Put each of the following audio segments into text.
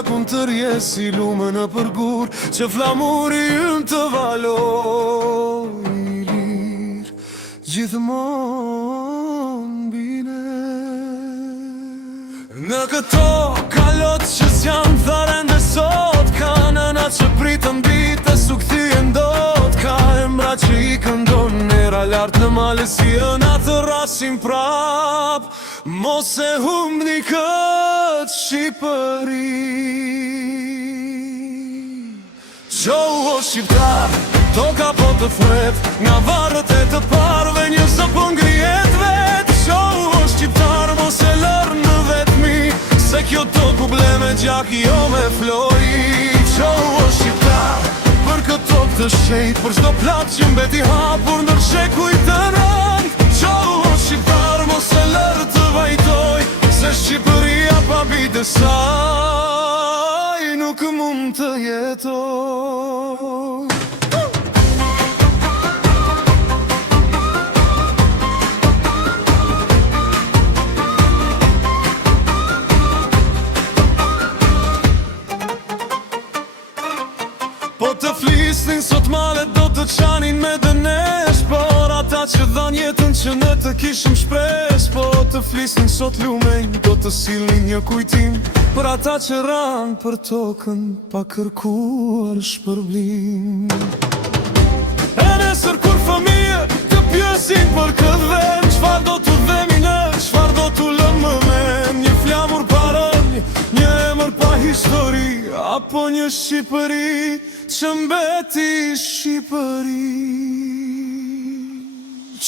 gjakun të rje si lume në përgur, që flamuri ynë të valoj i lir, gjithmon bine. Në këto kalot që s'jan tharen dhe sot, ka nëna që pritën dite su këthyen dot, ka emra që i këndon nera lartë në male si ëna të rasim prap, mos e humni këtë Shqipëri. Qo o shqiptar, toka po të fret, nga varët e të parve një po ngrihet vet. Qo o shqiptar, mos e lërë në vetmi, se kjo toku ble me gjak jo me flori. Qo o shqiptar, për këtë tokë të shqejt, për shdo plak që mbeti hapur në shekuj të rang. Qo o shqiptar, mos e lërë të vajtoj, se Shqipëria pa bide saj nuk mund të jetoj. Po të flisnin sot malet do të qanin me dënesh, por ata që dhan jetën që ne të kishim shpres. Po të flisnin sot lumejn, do të silnin një kujtim për ata që ran për tokën pa kërkuar shpërblim. E nesër kur fëmije të pjesin për këtë vend, qfar do të dhemi ne, qfar do të lëmë men, një flamur parën, një emër pa histori, apo një Shqipëri që mbeti Shqipëri.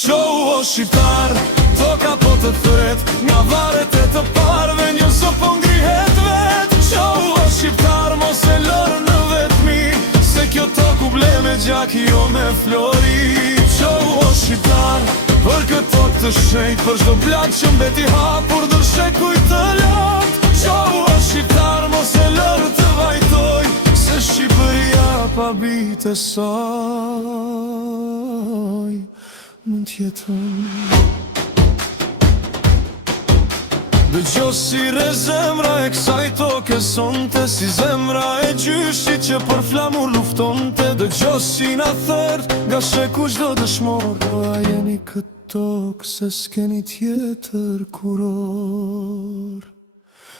Qo o shqiptar, toka po të thret, nga varet e të parve një po ngrihet vet. Qo o shqiptar, mos e lërë në vetmi, se kjo toku ble me gjak jo me flori. Qo o shqiptar, për këtë tokë të shenjt, për shdo plak që mbeti hapur dër shekuj të lot. Qo o shqiptar, mos e lërë të vajtoj, se Shqipëria pa bite saj mund t'jeton. Dëgjo si re zemra e kësaj toke sonte, si zemra e gjyshi që për flamur luftonte. Dëgjo si na thërt nga sheku çdo dëshmor, a jeni këtë tokë se s'keni tjetër kuror.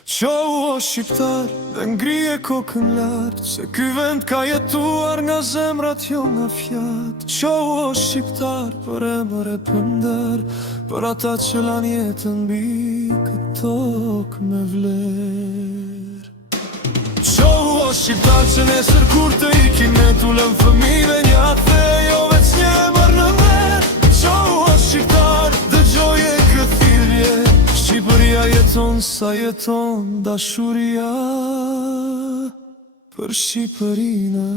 Qo o shqiptar, dhe ngrije kokën lartë, se ky vend ka jetuar nga zemrat jo nga fjatë. Qo o shqiptar, për emër e pënder, për ata që lan jetën bi këtë tokë me vler. Qo o shqiptar, që nesër kur të ikin ne t'ulëm fëmive një athe, jo vec një emër në vet. Qo o shqiptar, dëgjoje këtë thirrje, Shqipëria jeton sa jeton dashuria për Shqipërinë.